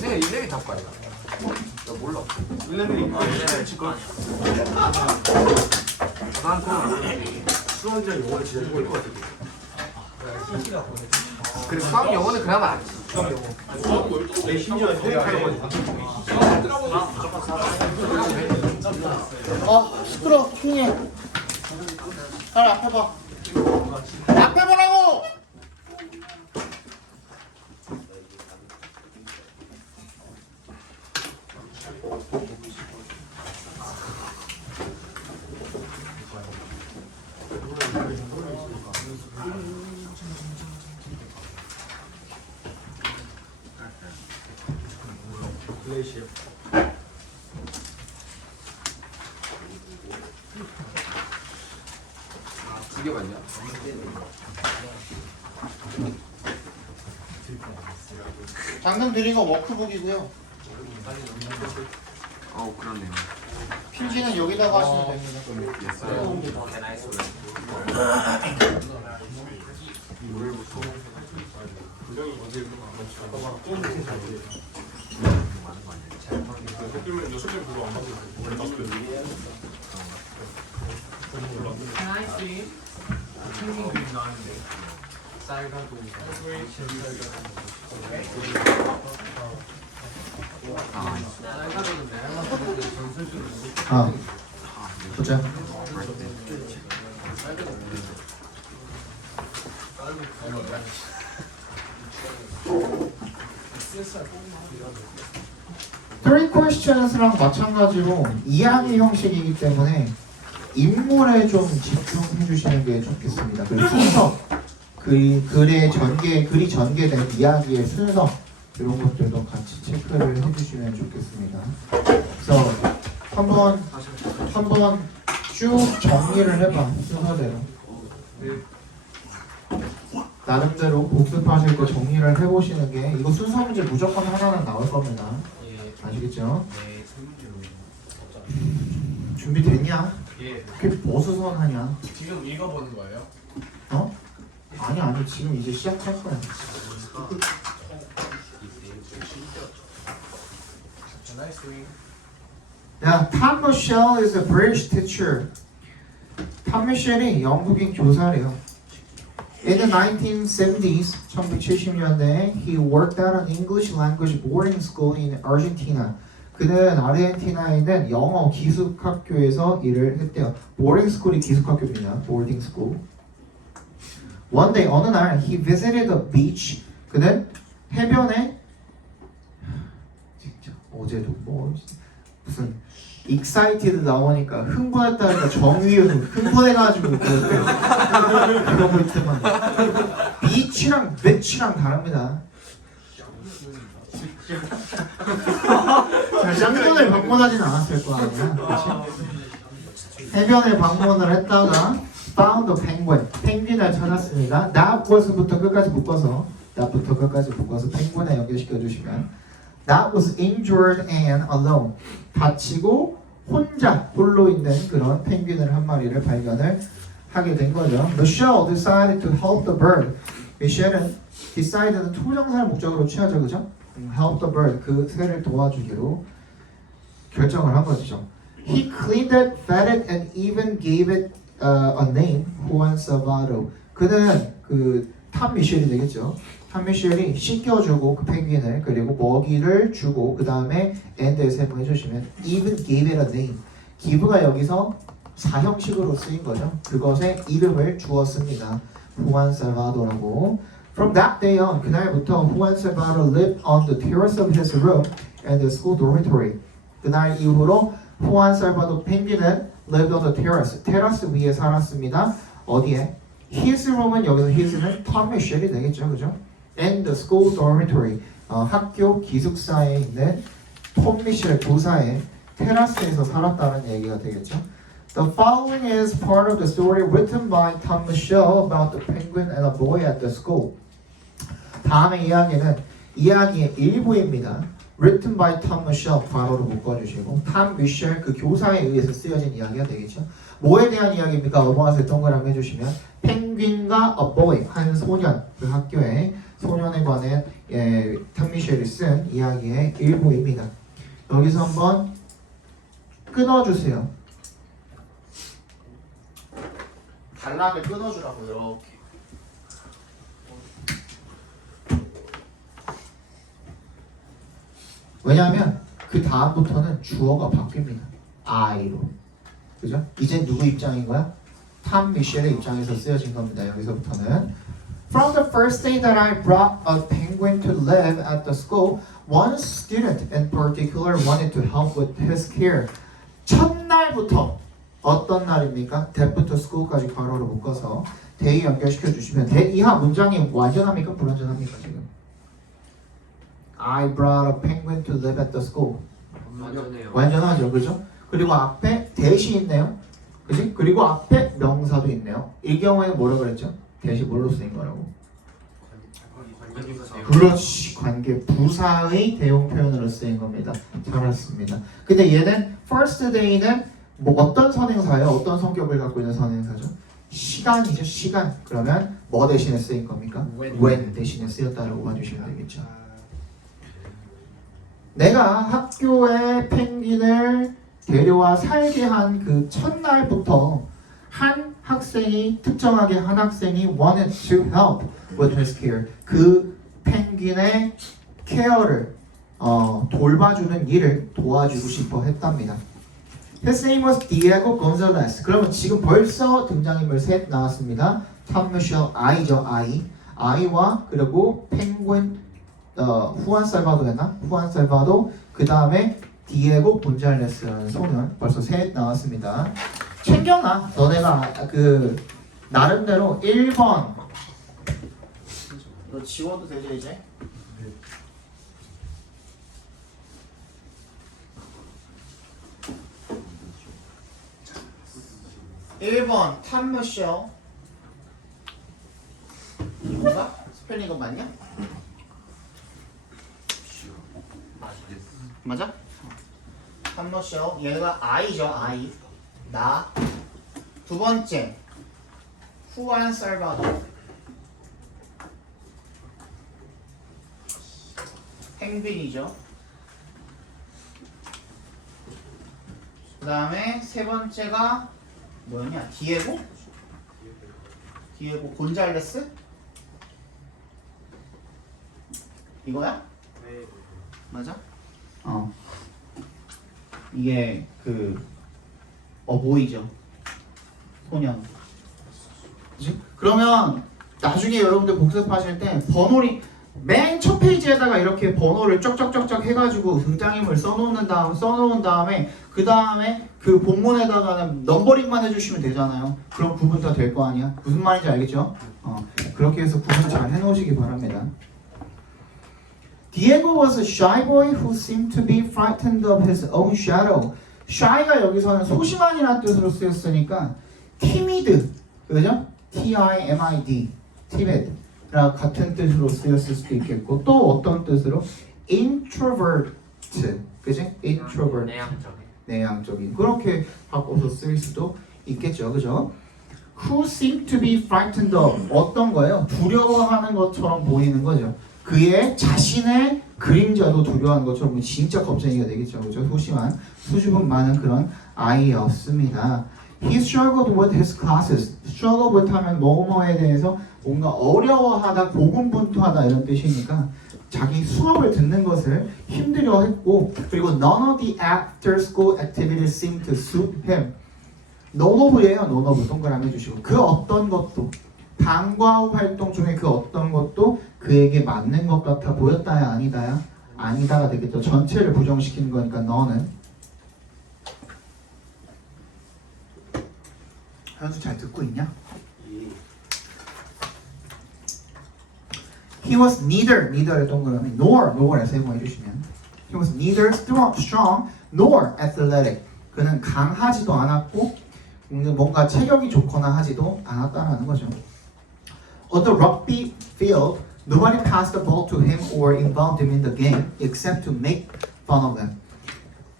내가 일레이 잡고 아니야. 나 몰라. 일레이 직관. 난 그거 수학적 영어를 진짜 좋아할 것 같아. 그래 수학 영어는 그나마 안 돼. 수학 영어. 내 심지어 회의하는 거. 시끄러. 조용히 해. 잘 앞에 봐. 앞에 보라고. 글레이시어. 두 개 맞냐? 방금 드린 거 워크북이고요. 그렇네요. 필지는 여기다가 하시면 됩니다. 보자. Three questions랑 마찬가지로 이야기 형식이기 때문에 인물에 좀 집중해 주시는 게 좋겠습니다. 그리고 순서, 글이 전개된 이야기의 순서 이런 것들도 같이 체크를 해주시면 좋겠습니다. 그래서 한번 쭉 정리를 해봐. 순서대로. 나름대로 복습하실 때 정리를 해보시는 게 이거 순서 문제 무조건 하나는 나올 겁니다. 아시겠죠? 준비됐냐? 그게 뭐 수선하냐? 지금 읽어보는 거예요? 어? 아니 지금 이제 시작할 거야. 야, Tom Michelle is a British teacher. 탐 미셸이 영국인 교사래요. In the 1970s, 1970년대에 he worked at an English language boarding school in Argentina. 그는 아르헨티나에 있는 영어 기숙학교에서 일을 했대요. boarding school이 기숙학교입니다. boarding school. One day, 어느 날 he visited the beach. 그는 해변에 진짜 어제도 뭐 무슨 excited 나오니까 흥분했다니까 정의은 흥분해가지고 그런 거 있지만 beach랑 beach랑 다릅니다. 쌍년을 방문하진 않았을 거 아니야, 그렇지? 해변에 방문을 했다가 found a penguin, 펭귄을 찾았습니다. that부터 끝까지 묶어서 펭귄에 연결시켜 주시면 that was injured and alone. 다치고 홀로 있는 그런 펭귄을 한 마리를 발견을 하게 된 거죠. Michelle decided to help the bird. 미셸은 decided는 투정사를 목적으로 취하죠, 그죠? help the bird, 그 새를 도와주기로 결정을 한 거죠. He cleaned it, fed it, and even gave it a name, Juan Salvador. 그는 탐 미셸이 되겠죠. 탐 미셸이 씻겨주고 그 펭귄을 그리고 먹이를 주고 그 다음에 and에 세분해 주시면 even gave it a name. give가 여기서 사형식으로 쓰인 거죠. 그것에 이름을 주었습니다. Juan Salvador라고. From that day on, 그날부터 Juan Salvador lived on the terrace of his room and the school dormitory. 그날 이후로 Juan Salvador 펭귄은 lived on the terrace, 테라스 위에 살았습니다. 어디에? His room은 여기서 his는 Tom Michel이 되겠죠, 그죠? And the school dormitory, 학교 기숙사에 있는 톰 미셸 교사의 테라스에서 살았다는 얘기가 되겠죠. The following is part of the story written by Tom Michelle about the penguin and a boy at the school. 다음의 이야기는 이야기의 일부입니다. Written by Tom Michelle, 괄호로 묶어주시고 Tom Michelle 그 교사에 의해서 쓰여진 이야기가 되겠죠. 뭐에 대한 이야기입니까? 어머니를 동그라미 해주시면 펭귄과 a boy, 한 소년, 그 학교에 소년에 관해 탐미셸이 쓴 이야기의 일부입니다. 여기서 한번 끊어주세요. 단락을 끊어주라고 이렇게. 왜냐하면 그 다음부터는 주어가 바뀝니다. I로. 그죠? 이제 누구 입장인 거야? 탐 미셸의 입장에서 쓰여진 겁니다. 여기서부터는 From the first day that I brought a penguin to live at the school, one student in particular wanted to help with his care. 첫날부터 어떤 날입니까? That to school까지 괄호로 묶어서 대의 연결시켜 주시면 이하 문장이 완전합니까? 불완전합니까 지금? I brought a penguin to live at the school. 완전해요. 완전하죠, 그죠? 그리고 앞에 대시 있네요, 그지? 그리고 앞에 명사도 있네요. 이 경우에는 뭐라 그랬죠? 대시 뭘로 쓰인 거라고? 관계부사. 그렇지, 관계 부사의 대용 표현으로 쓰인 겁니다. 잘 알았습니다. 근데 얘는 first day는 뭐 어떤 선행사예요? 어떤 성격을 갖고 있는 선행사죠? 시간이죠, 시간. 그러면 뭐 대신에 쓰인 겁니까? when 대신에 쓰였다라고 봐주시면 되겠죠. 내가 학교에 펭귄을 데려와 살게 한 그 첫날부터 한 학생이 특정하게 한 학생이 wanted to help with his care. 그 펭귄의 케어를 돌봐주는 일을 도와주고 싶어 했답니다. His name was Diego Gonzalez. 그러면 지금 벌써 등장인물 셋 나왔습니다. 탐 미셸 I죠, I와 그리고 펭귄 후안 살바도였나? 후안 살바도. 그 다음에 디에고 곤잘레스라는 소년. 벌써 셋 나왔습니다. 챙겨놔. 너네가 그 나름대로 1번 너 지워도 되죠 이제? 1번 탐 미셸 이건가? 스펠링 건 맞냐? 맞아? 탐 미셸 얘가 I죠, I. 나. 두 번째 후안 살바도. 펭귄이죠. 그 다음에 세 번째가 뭐였냐? 디에고 곤잘레스? 이거야? 네. 맞아? 이게 그 보이죠? 소년. 그치? 그러면 나중에 여러분들 복습하실 때 번호리 맨 첫 페이지에다가 이렇게 번호를 쩍쩍쩍쩍 해가지고 등장인물 써놓은 다음에 그 다음에 그 본문에다가는 넘버링만 해주시면 되잖아요. 그럼 구분 다 될 거 아니야? 무슨 말인지 알겠죠? 그렇게 해서 구분 잘 해놓으시기 바랍니다. Diego was a shy boy who seemed to be frightened of his own shadow. shy가 여기서는 소심한이라는 뜻으로 쓰였으니까 timid, 그죠? T-I-M-I-D, timid 라 같은 뜻으로 쓰였을 수도 있겠고 또 어떤 뜻으로? introvert, 그지? introvert, 내향적인 그렇게 바꿔서 쓸 수도 있겠죠, 그죠? Who seemed to be frightened of 어떤 거예요? 두려워하는 것처럼 보이는 거죠. 그의 자신의 그림자도 두려워하는 것처럼 진짜 겁쟁이가 되겠죠, 그죠? 소심한 수줍음 많은 그런 아이였습니다. He struggled with his classes. struggle with 하면 뭐뭐에 대해서 뭔가 어려워하다, 고군분투하다 이런 뜻이니까 자기 수업을 듣는 것을 힘들어했고 그리고 none of the after school activities seemed to suit him. none of예요, none of. 동그라미 해주시고 그 어떤 것도 방과 후 활동 중에 그 어떤 것도 그에게 맞는 것 같아 보였다야 아니다야? 아니다가 되겠죠. 전체를 부정시키는 거니까 너는. 현수 잘 듣고 있냐? He was neither의 동그라미 nor에 세모해 주시면 He was neither strong nor athletic. 그는 강하지도 않았고 뭔가 체격이 좋거나 하지도 않았다라는 거죠. On the rugby field, nobody passed the ball to him or involved him in the game except to make fun of him.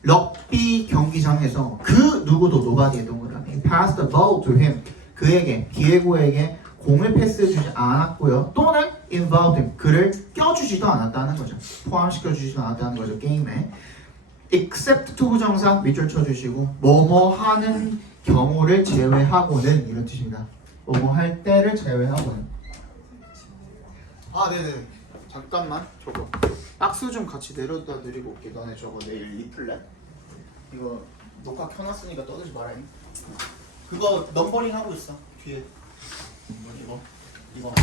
럭비 경기장에서 그 누구도 nobody의 동그라미 passed the ball to him. 그에게 디에고에게 공을 패스해주지 않았고요. 또는 involved him, 그를 껴주지도 않았다는 거죠. 포함시켜주지도 않았다는 거죠. 게임에. except to 부정사 밑줄 쳐주시고 뭐뭐 하는 경우를 제외하고는 이런 뜻입니다. 뭐뭐 할 때를 제외하고는. 아 네네. 잠깐만 저거 박스 좀 같이 내려다 드리고 올게. 너네 저거 내일 리플렛 이거 녹화 켜놨으니까 떠들지 말아요. 그거 넘버링 하고 있어 뒤에. 이거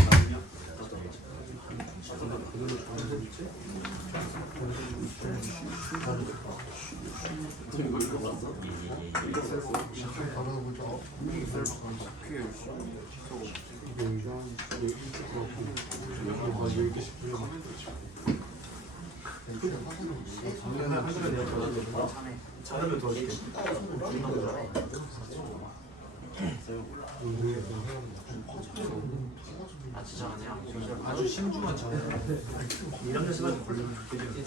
아 진짜 아니야. 아주 신중한 저. 이런 데서 걸리면 좋겠지.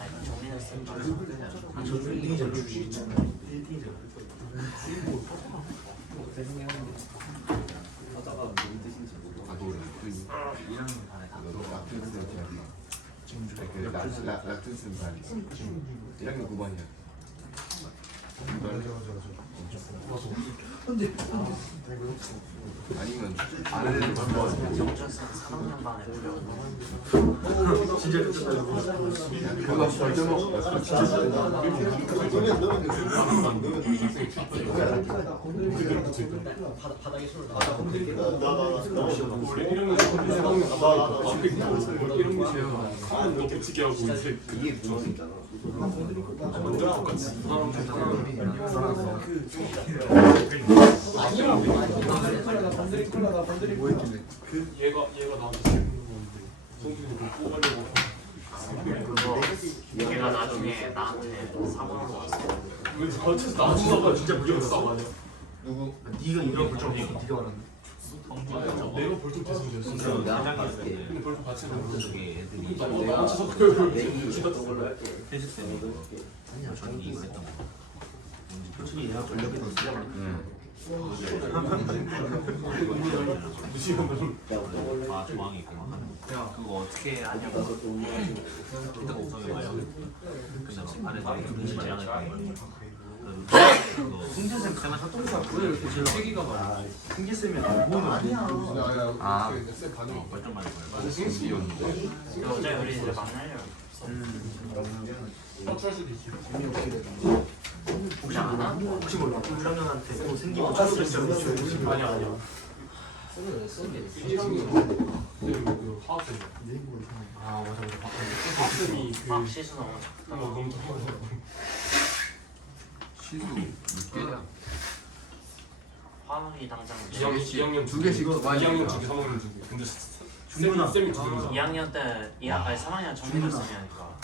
아니 정리는 쌤. 아 저 1등이잖아. 주식 있잖아. 1등이잖아. 하다가 뭔 뜻인지 모르고. 이런 반에 다. 라트슨 반 1학년 9반이야. 아니면 아래를 정철선 3학년 반에 진짜 그거 절대 먹어. 바닥에 손을 이게 무슨 얘가 나한테 질문한 건데 성준이 뭐 뽑으려고 그거 걔가 나중에 나한테 사과하고 왔어. 어째서 나중에 진짜 무리였어 맞아. 누구? 네가 이런 벌점 네가 말하는 내가 벌점 대승이었어. 근데 벌점 같이 나오는 나 맞춰서 그걸 기다렸어. 아니야 저는 이거 했던 거. 표준이 내가 전력이 더 쓰잖아. 무시하면 아 조항이 있구나. 그거 어떻게 하냐고. 힌트가 옥상에 와요. 근데 막 안에 동시 제안을 했던 거예요. 승진쌤 때문에 사통사 세기가 많아. 승진쌤이 안 보이는 아, 벌점 많이 보여요. 어제 우리 이제 만나려고. 할 수도 있지. 혹시 아나? 혹시 몰라. 불량년한테 또 생기면 차도 있어. 아니야. 그 화학생. 아 맞아. 화학생이 그 막 시수 너무 작다. 너무 좋아서. 시수 6개야. 화학이 당장 2학년 두 개씩 2학년 2개, 3학년 2개. 근데 쌤이 두 개잖아. 2학년 때 아니 3학년 정리를 쓰니까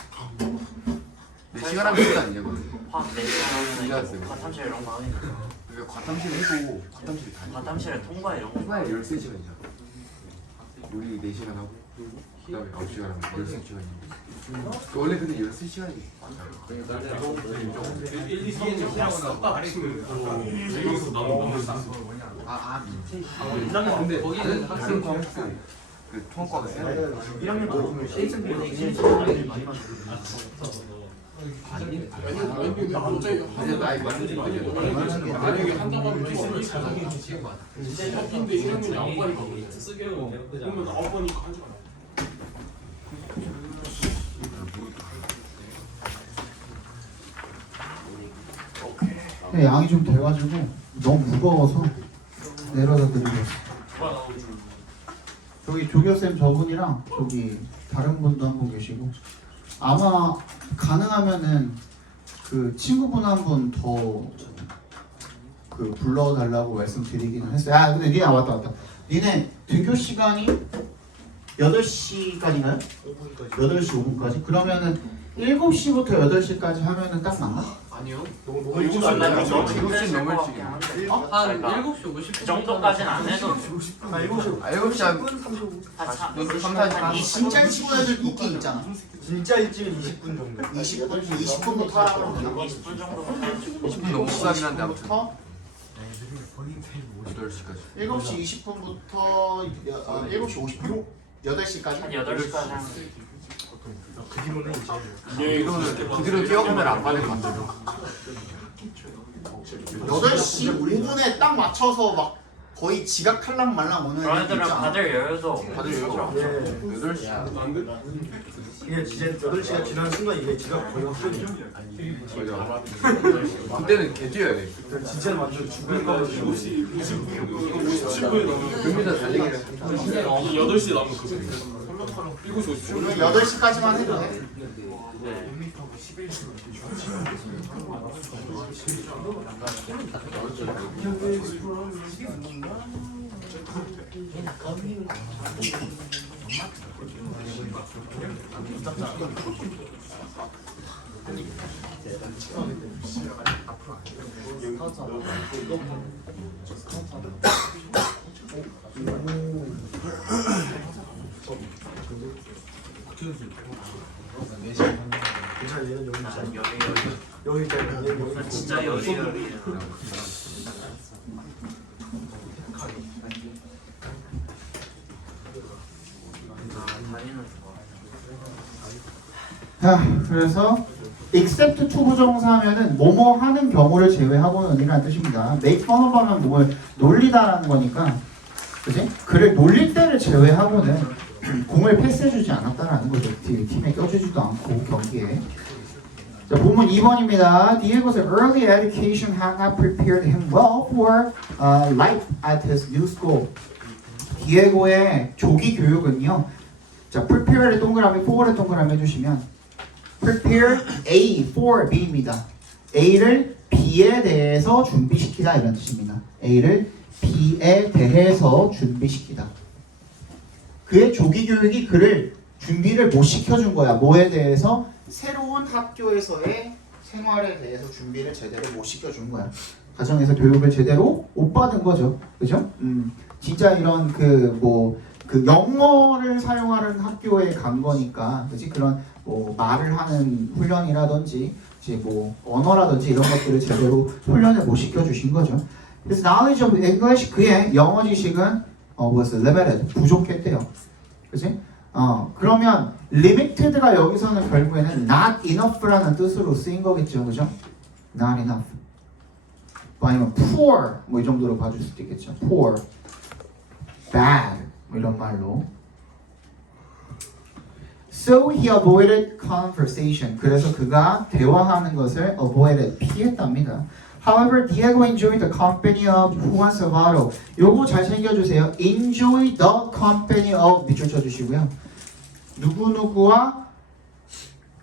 4시간 하면 끝 아니냐 그거. 화학 4시간 하면 이해했어요. 과탐실 이런 거 하니까 그러니까 과탐실 해도 과탐실 다 과탐실에 통과 이런 거 통화에 13시간이잖아. 우리 4시간 하고 그다음에 9시간 하면 13시간인데 원래 근데 13시간이 맞아요. 1, 2, 3년 그냥 딱 아래는 여기서 나는 아, 근데 거기는 학생 과목도 그 통합과가 세야 돼. 1학년 때 시즌 보내 그냥 많이 이제 나이 많은 만약에 한다고 하면 필수를 잘 하긴 지 근데 1학년 9번이니까 그러면 9번이니까 하지 마. 네, 양이 좀 돼가지고 너무 무거워서 내려다 드리고 있어요. 저기 조교쌤 저분이랑 저기 다른 분도 한 분 계시고 아마 가능하면은 그 친구분 한 분 더 그 불러달라고 말씀드리기는 했어요. 아 근데 니네 왔다. 니네 등교 시간이 8시까지인가요? 8시 5분까지? 그러면은 7시부터 8시까지 하면은 딱 맞나? 아니요. 너무 7시 넘을지. 한 한 7시 50분 그 정도까지는 안 해도 7시 한 3, 40분. 진짜 친구 애들 있긴 있잖아. 진짜 일찍은 20분 정도 20분부터 하라고 그러나? 20분 정도부터 20분 너무 시간이 한데 아무튼. 20분부터 8시까지 7시 20분부터 7시 50분? 8시까지? 한 8시까지 하면 그 뒤로는 이제 그 뒤로 뛰어가면 안 받을 것 같아요 8시 5분에 딱 맞춰서 막 거의 지각할랑 말랑 오는 그런 애들 애들은 있잖아. 다들 여유도 다들 여유가 예. 8시 이게 이제 8시가 지난 순간 이게 지가 거의 없거든요. 맞아 그때는 개 뛰어야 돼 진짜 완전 죽을 거거든요. 100m 달리기를 8시에 나오면 그거 7시 50분 오늘 8시까지만 해도 돼. 괜찮아 얘는 여기 있잖아. 여기 있잖아. 얘는 여기 있고. 진짜 여리여리. 자, 그래서 except to 부정사하면은 뭐뭐 하는 경우를 제외하고는 이라는 뜻입니다. make fun of 하면 뭘 놀리다라는 거니까, 그지? 그를 놀릴 때를 제외하고는 공을 패스해주지 않았다라는 거죠. 팀에 껴주지도 않고 경기에. 자, 본문 2번입니다. Diego's early education had not prepared him well for life at his new school. 디에고의 조기 교육은요. 자, prepare를 동그라미, for를 동그라미 해주시면 prepare A for B입니다. A를 B에 대해서 준비시키다 이런 뜻입니다. A를 B에 대해서 준비시키다. 그의 조기 교육이 그를 준비를 못 시켜준 거야. 뭐에 대해서? 새로운 학교에서의 생활에 대해서 준비를 제대로 못 시켜준 거야. 가정에서 교육을 제대로 못 받은 거죠. 그죠? 진짜 이런 그 영어를 사용하는 학교에 간 거니까, 그지? 그런 뭐 말을 하는 훈련이라든지, 이제 뭐 언어라든지 이런 것들을 제대로 훈련을 못 시켜주신 거죠. 그래서 knowledge of English, 그의 영어 지식은 limited, 부족했대요. 그지? 그러면 limited가 여기서는 결국에는 not enough라는 뜻으로 쓰인 거겠죠, 그죠? not enough. 아니면 poor, 뭐 이 정도로 봐줄 수도 있겠죠. poor, bad, 뭐 이런 말로. So he avoided conversation. 그래서 그가 대화하는 것을 avoided, 피했답니다. However, Diego enjoyed the company of Juan Salvador. 요거 잘 챙겨주세요. Enjoy the company of 밑줄 쳐주시고요. 누구누구와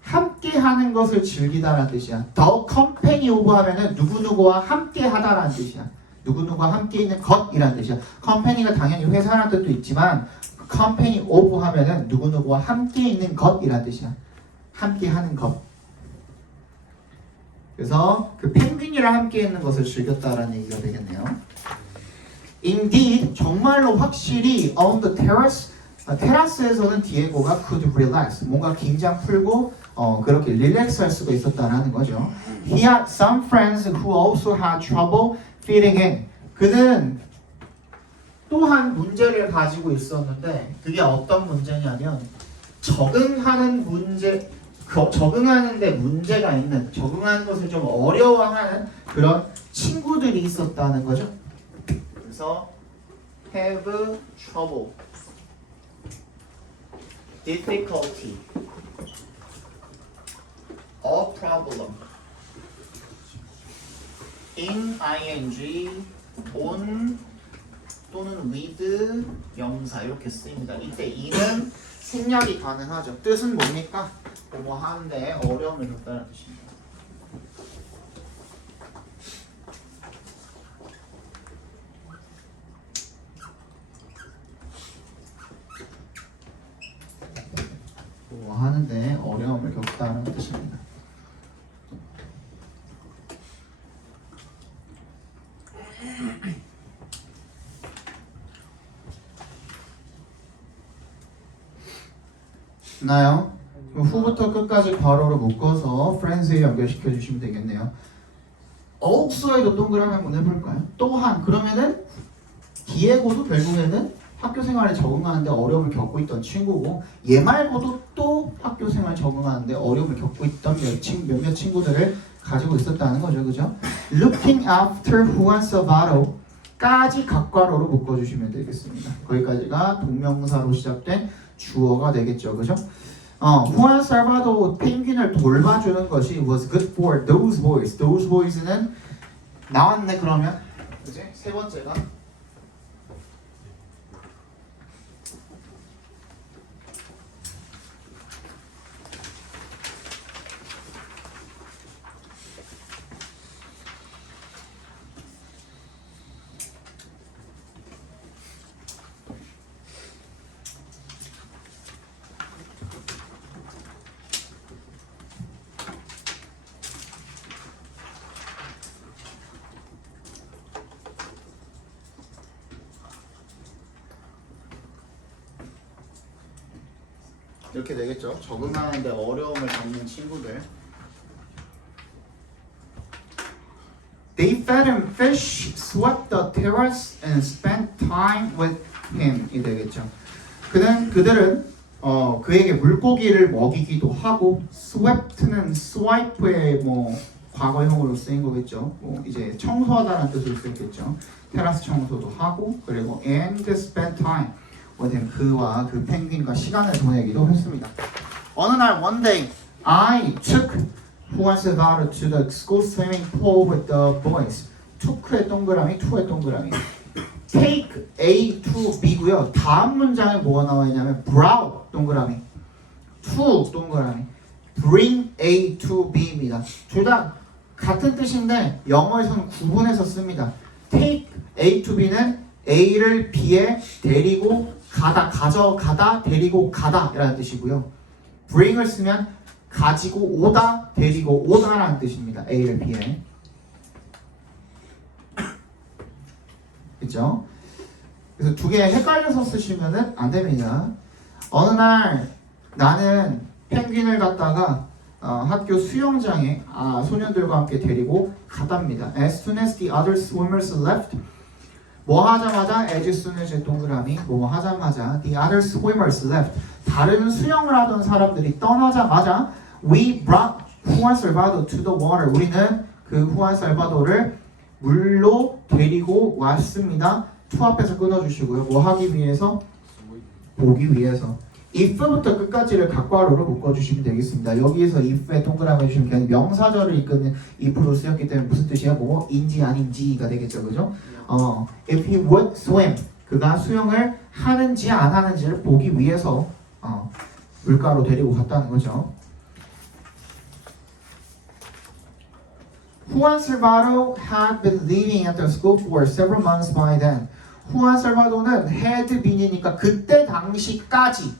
함께하는 것을 즐기다라는 뜻이야. The company of 하면은 누구누구와 함께하다라는 뜻이야. 누구누구와 함께 있는 것이라는 뜻이야. company가 당연히 회사라는 뜻도 있지만 company of 하면은 누구누구와 함께 있는 것이라는 뜻이야. 함께하는 것. 그래서 그 펭귄이랑 함께 있는 것을 즐겼다라는 얘기가 되겠네요. Indeed, 정말로 확실히 on the terrace, 테라스에서는 디에고가 could relax, 뭔가 긴장 풀고 그렇게 릴렉스할 수가 있었다라는 거죠. He had some friends who also had trouble fitting in. 그는 또한 문제를 가지고 있었는데 그게 어떤 문제냐면 적응하는 문제, 적응하는데 문제가 있는, 적응하는 것을 좀 어려워하는 그런 친구들이 있었다는 거죠. 그래서 have trouble, difficulty, a problem, in ing, on 또는 with 명사 이렇게 쓰입니다. 이때 이는 생략이 가능하죠. 뜻은 뭡니까? 뭐 하는데 어려움을 겪다는 뜻입니다. 뭐 하는데 어려움을 겪다는 뜻입니다. 나요? 그럼 후부터 끝까지 괄호로 묶어서 friends에 연결시켜 주시면 되겠네요. also,에도 동그라미 한번 해볼까요? 또한 그러면은 디에고도 결국에는 학교 생활에 적응하는데 어려움을 겪고 있던 친구고 얘 말고도 또 학교 생활 적응하는데 어려움을 겪고 있던 몇몇 친구들을 가지고 있었다는 거죠, 그죠? Looking after Juan Salvador 까지 각괄호로 묶어주시면 되겠습니다. 거기까지가 동명사로 시작된 주어가 되겠죠, 그죠? Juan Salvador 펭귄을 돌봐주는 것이 was good for those boys. Those boys는 나왔네 그러면 그지? 세 번째가 이렇게 되겠죠. 적응하는데 어려움을 겪는 친구들. They fed him fish, swept the terrace, and spent time with him. 이 되겠죠. 그들은 그에게 물고기를 먹이기도 하고, swept는 swipe의 뭐 과거형으로 쓰인 거겠죠. 뭐 이제 청소하다는 뜻으로 쓰였겠죠. 테라스 청소도 하고, 그리고 and spend time. 그와 그 펭귄과 시간을 보내기도 했습니다. 어느 날 one day I took Juan Salvador to the school swimming pool with the boys. took의 동그라미, to의 동그라미. take A to B고요. 다음 문장에 뭐가 나와 있냐면 brought 동그라미, to 동그라미, bring A to B입니다. 둘 다 같은 뜻인데 영어에서는 구분해서 씁니다. take A to B는 A를 B에 데리고 가다, 가져가다, 데리고 가다 라는 뜻이고요. bring을 쓰면 가지고 오다, 데리고 오다 라는 뜻입니다. A를 B에. 그죠? 그래서 두 개 헷갈려서 쓰시면 안 됩니다. 어느 날 나는 펭귄을 갖다가 학교 수영장에 소년들과 함께 데리고 갔답니다. As soon as the other swimmers left, 뭐 하자마자 as soon as 동그라미 뭐 하자마자 the other swimmers left 다른 수영을 하던 사람들이 떠나자마자 we brought Juan Salvador to the water 우리는 그 후안 살바도를 물로 데리고 왔습니다. to 앞에서 끊어주시고요. 뭐 하기 위해서? 보기 위해서. if부터 끝까지를 각괄호로 묶어주시면 되겠습니다. 여기에서 if에 동그라미 해주시면 그냥 명사절을 이끄는 if로 쓰였기 때문에 무슨 뜻이야? 뭐 인지 아닌지가 되겠죠, 그죠? If he would swim, 그가 수영을 하는지 안 하는지를 보기 위해서 물가로 데리고 갔다는 거죠. Juan Salvador had been living at the school for several months by then. 후안 살바도는 had been이니까 그때 당시까지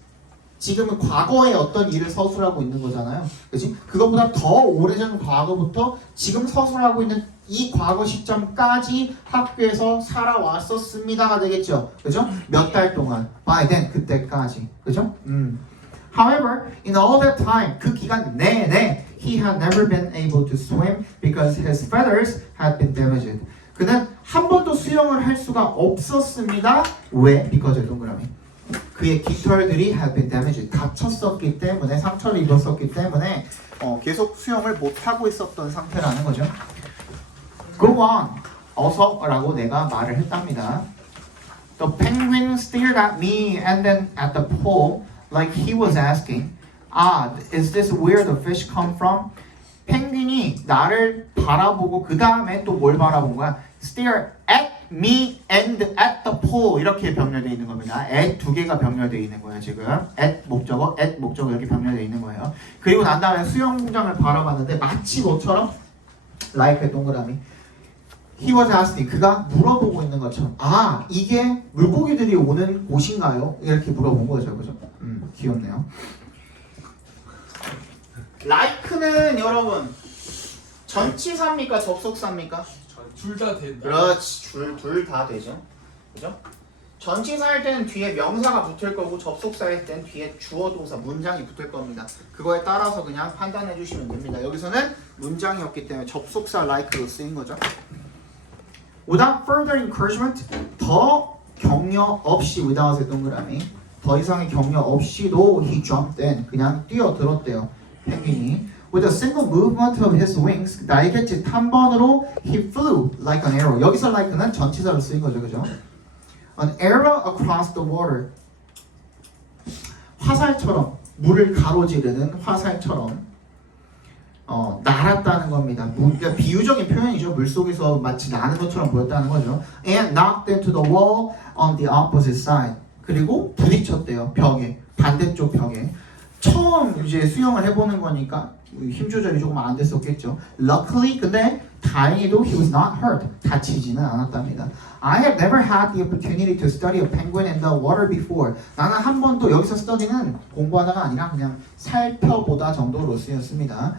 지금은 과거의 어떤 일을 서술하고 있는 거잖아요. 그치? 그것보다 더 오래전 과거부터 지금 서술하고 있는 이 과거 시점까지 학교에서 살아왔었습니다가 되겠죠. 그죠? 몇 달 동안. by then, 그때까지. 그죠? However, in all that time, 그 기간 내내 he had never been able to swim because his feathers had been damaged. 그는 한 번도 수영을 할 수가 없었습니다. 왜? because 동그라미. 그의 깃털들이 had been damaged. 다쳤었기 때문에, 상처를 입었었기 때문에 계속 수영을 못하고 있었던 상태라는 거죠. Go on. 어서 라고 내가 말을 했답니다. The penguin stared at me and then at the pool like he was asking, is this where the fish come from? 펭귄이 나를 바라보고 그 다음에 또 뭘 바라본 거야? Stare at me and at the pool 이렇게 병렬되어 있는 겁니다. at 두 개가 병렬되어 있는 거예요 지금. at 목적어 이렇게 병렬되어 있는 거예요. 그리고 난 다음에 수영장을 바라봤는데 마치 뭐처럼 like 동그라미. He was asking 그가 물어보고 있는 것처럼 이게 물고기들이 오는 곳인가요? 이렇게 물어본 거죠, 그죠? 귀엽네요. like는 여러분 전치사입니까? 접속사입니까? 둘 다 된다. 그렇지, 둘 다 되죠, 그죠? 전치사 할 때는 뒤에 명사가 붙을 거고 접속사 할 때는 뒤에 주어 동사 문장이 붙을 겁니다. 그거에 따라서 그냥 판단해 주시면 됩니다. 여기서는 문장이었기 때문에 접속사 like로 쓰인 거죠. Without further encouragement, 더 격려 없이 without의 동그라미, 더 이상의 격려 없이도 he jumped in, 그냥 뛰어들었대요. 펭귄이. With a single movement of his wings, 날갯짓 한 번으로 he flew like an arrow. 여기서 like는 전치사로 쓰인 거죠, 그죠? An arrow across the water. 화살처럼, 물을 가로지르는 화살처럼 날았다는 겁니다. 그러니까 비유적인 표현이죠. 물 속에서 마치 나는 것처럼 보였다는 거죠. And knocked into the wall on the opposite side. 그리고 부딪혔대요. 벽에, 반대쪽 벽에. 처음 이제 수영을 해보는 거니까 힘 조절이 조금 안 됐었겠죠. Luckily, 근데 다행히도 he was not hurt. 다치지는 않았답니다. I have never had the opportunity to study a penguin in the water before. 나는 한 번도 여기서 study는 공부하다가 아니라 그냥 살펴보다 정도로 쓰였습니다.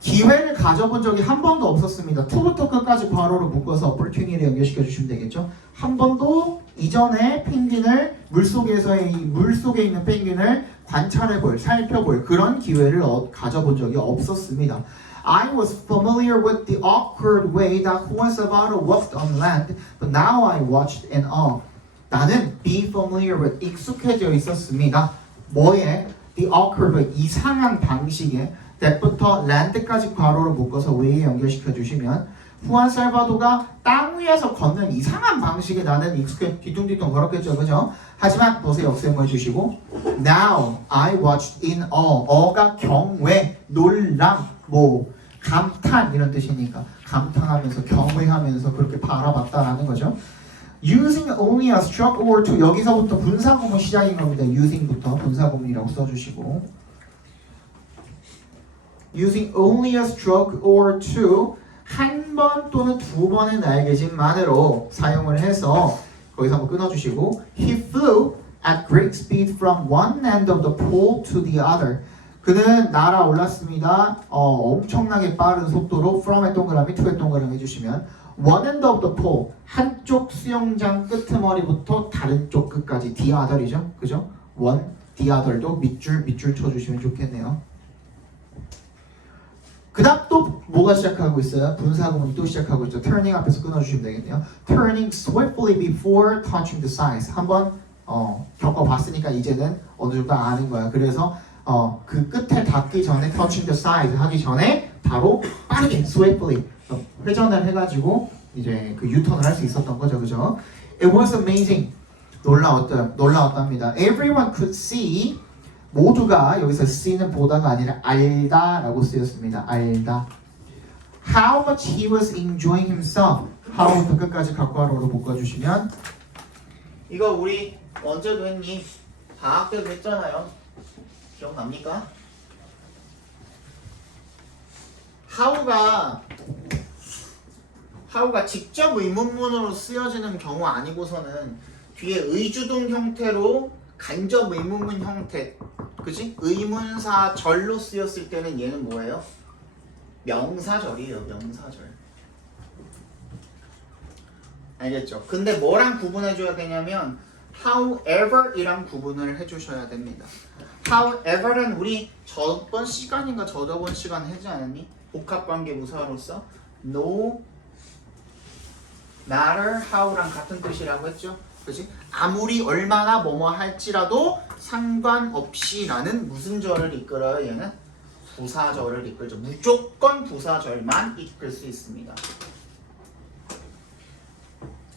기회를 가져본 적이 한 번도 없었습니다. to부터 끝까지 괄호로 묶어서 opportunity를 연결시켜 주시면 되겠죠. 한 번도 이전에 펭귄을 물속에 있는 펭귄을 관찰해볼, 살펴볼 그런 기회를 가져본 적이 없었습니다. I was familiar with the awkward way that Juan Salvador walked on land, but now I watched in awe. 나는 be familiar with, 익숙해져 있었습니다. 뭐에? The awkward way, 이상한 방식에. that부터 land까지 괄호로 묶어서 way에 연결시켜 주시면 후안 살바도가 땅 위에서 걷는 이상한 방식에 나는 익숙해 뒤뚱뒤뚱 걸었겠죠, 그죠? 하지만 보세요, 역세모 해주시고 now I watched in awe. 어가 경외, 놀람, 감탄 이런 뜻이니까 감탄하면서 경외하면서 그렇게 바라봤다라는 거죠. Using only a stroke or two. 여기서부터 분사구문 시작인 겁니다. using부터 분사구문이라고 써주시고 Using only a stroke or two. 한 번 또는 두 번의 날개짓만으로 사용을 해서 거기서 한번 끊어주시고 He flew at great speed from one end of the pool to the other. 그는 날아올랐습니다. 엄청나게 빠른 속도로 from의 동그라미, to의 동그라미 해주시면 one end of the pool, 한쪽 수영장 끄트머리부터 다른 쪽 끝까지 the other이죠. 그죠? one, the other도 밑줄 쳐주시면 좋겠네요. 그 다음 또 뭐가 시작하고 있어요? 분사구문이 또 시작하고 있죠. turning 앞에서 끊어주시면 되겠네요. turning swiftly before touching the sides. 한번 겪어봤으니까 이제는 어느 정도 아는 거야. 그래서 그 끝에 닿기 전에 touching the sides 하기 전에 바로 빠르게 swiftly 회전을 해가지고 이제 그 유턴을 할 수 있었던 거죠. 그죠? It was amazing. 놀라웠답니다. Everyone could see. 모두가 여기서 see는 보다가 아니라 알다라고 쓰였습니다. 알다. How much he was enjoying himself. how부터 끝까지 각괄호로 묶어주시면 이거 우리 언제도 했니? 방학 때도 했잖아요. 기억납니까? how가 직접 의문문으로 쓰여지는 경우 아니고서는 뒤에 의주동 형태로 간접 의문문 형태, 그지? 의문사절로 쓰였을 때는 얘는 뭐예요? 명사절이에요, 명사절. 알겠죠? 근데 뭐랑 구분해줘야 되냐면 however이랑 구분을 해주셔야 됩니다. however는 우리 저번 시간인가 저저번 시간에 하지 않았니? 복합관계부사로서 no matter how랑 같은 뜻이라고 했죠? 그치? 아무리 얼마나 뭐뭐 할지라도 상관없이라는 무슨 절을 이끌어요? 얘는 부사절을 이끌죠. 무조건 부사절만 이끌 수 있습니다.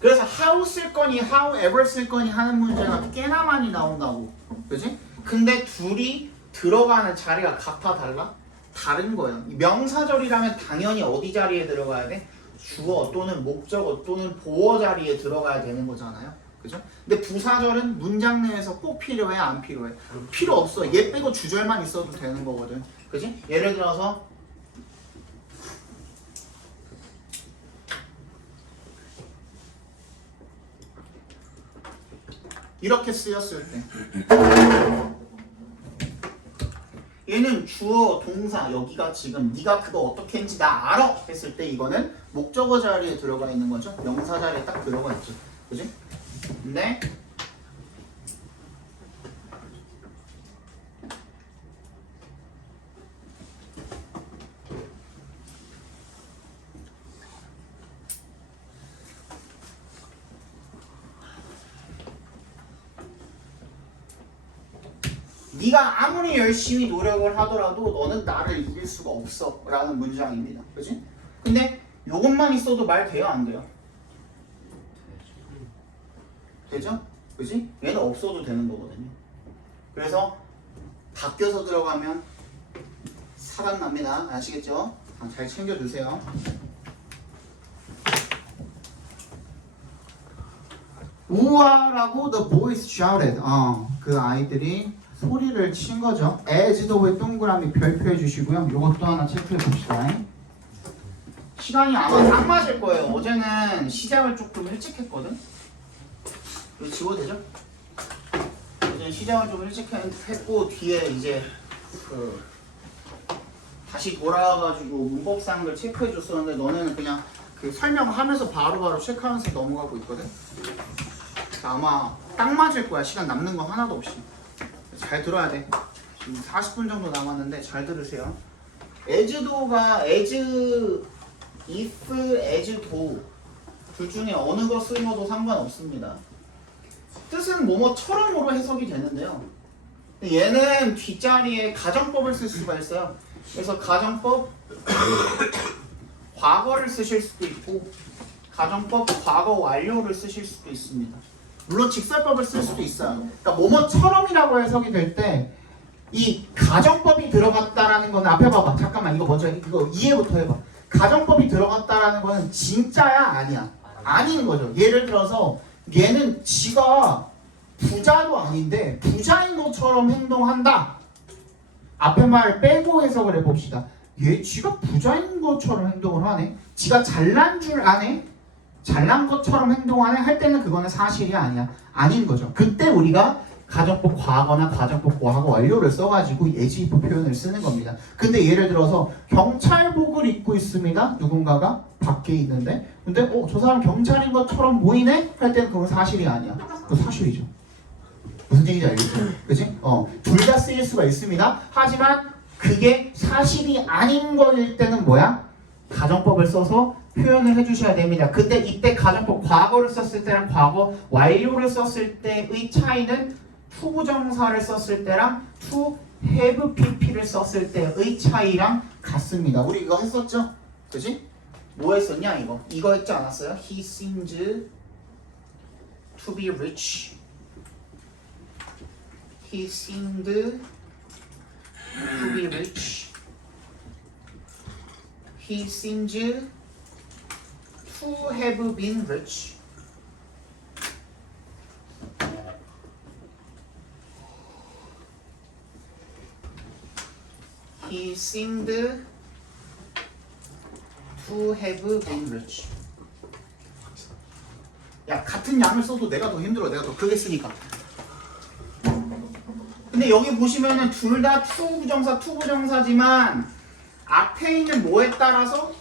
그래서 how 쓸 거니 however 쓸 거니 하는 문제가 꽤나 많이 나온다고. 그치? 근데 둘이 들어가는 자리가 같아 달라? 다른 거예요. 명사절이라면 당연히 어디 자리에 들어가야 돼? 주어 또는 목적어 또는 보어 자리에 들어가야 되는 거잖아요. 그죠? 근데 부사절은 문장 내에서 꼭 필요해? 안 필요해? 필요 없어. 얘 빼고 주절만 있어도 되는 거거든. 그지? 예를 들어서 이렇게 쓰였을 때 얘는 주어, 동사, 여기가 지금 네가 그거 어떻게 했는지 나 알아! 했을 때 이거는 목적어 자리에 들어가 있는 거죠. 명사 자리에 딱 들어가 있죠. 그지? 근데 네가 아무리 열심히 노력을 하더라도 너는 나를 이길 수가 없어 라는 문장입니다. 그치? 근데 요것만 있어도 말 돼요? 안 돼요? 되죠? 그치? 얘는 없어도 되는 거거든요. 그래서 바뀌어서 들어가면 사각 납니다. 아시겠죠? 잘 챙겨주세요. 우와라고 the boys shouted. 그 아이들이 소리를 친 거죠. as though 동그라미 별표 해주시고요. 요것도 하나 체크해 봅시다. 시간이 아마 딱 맞을 거예요. 어제는 시작을 조금 일찍 했거든. 이거 지워도 되죠? 어제는 시작을 좀 일찍 했고 뒤에 이제 그 다시 돌아와가지고 문법상 걸 체크해 줬었는데 너네는 그냥 그 설명하면서 바로바로 체크하면서 넘어가고 있거든. 아마 딱 맞을 거야. 시간 남는 거 하나도 없이. 잘 들어야 돼. 지금 40분 정도 남았는데 잘 들으세요. as도가 as if, as do 둘 중에 어느 거 쓰셔도 상관없습니다. 뜻은 뭐뭐처럼으로 해석이 되는데요. 얘는 뒷자리에 가정법을 쓸 수가 있어요. 그래서 가정법 과거를 쓰실 수도 있고 가정법 과거 완료를 쓰실 수도 있습니다. 물론 직설법을 쓸 수도 있어요. 그러니까 뭐뭐처럼이라고 해석이 될 때 이 가정법이 들어갔다라는 건 앞에 봐봐. 잠깐만 이거 먼저 이거 이해부터 해봐. 가정법이 들어갔다라는 거는 진짜야 아니야? 아닌 거죠. 예를 들어서 얘는 지가 부자도 아닌데 부자인 것처럼 행동한다. 앞에 말 빼고 해석을 해봅시다. 얘 지가 부자인 것처럼 행동을 하네. 지가 잘난 줄 아네. 잘난 것처럼 행동하네 할 때는 그거는 사실이 아니야. 아닌 거죠. 그때 우리가 가정법 과거나 가정법 과거 완료를 써가지고 as if 표현을 쓰는 겁니다. 근데 예를 들어서 경찰복을 입고 있습니다. 누군가가 밖에 있는데 근데 저 사람 경찰인 것처럼 보이네? 할 때는 그건 사실이 아니야. 그거 사실이죠. 무슨 얘기인지 알겠죠? 그치? 둘 다 쓰일 수가 있습니다. 하지만 그게 사실이 아닌 거일 때는 뭐야? 가정법을 써서 표현을 해주셔야 됩니다. 근데 이때 가정법 과거를 썼을 때랑 과거 완료를 썼을 때의 차이는 투부정사를 썼을 때랑 to have pp를 썼을 때의 차이랑 같습니다. 우리 이거 했었죠? 그치? 뭐 했었냐 이거? 이거 했지 않았어요? He seems to be rich. He seemed to be rich. He seems to have been rich. He seemed to have been rich. 야 같은 양을 써도 내가 더 힘들어. 내가 더 크게 쓰니까. 근데 여기 보시면은 둘 다 투부정사지만 앞에 있는 뭐에 따라서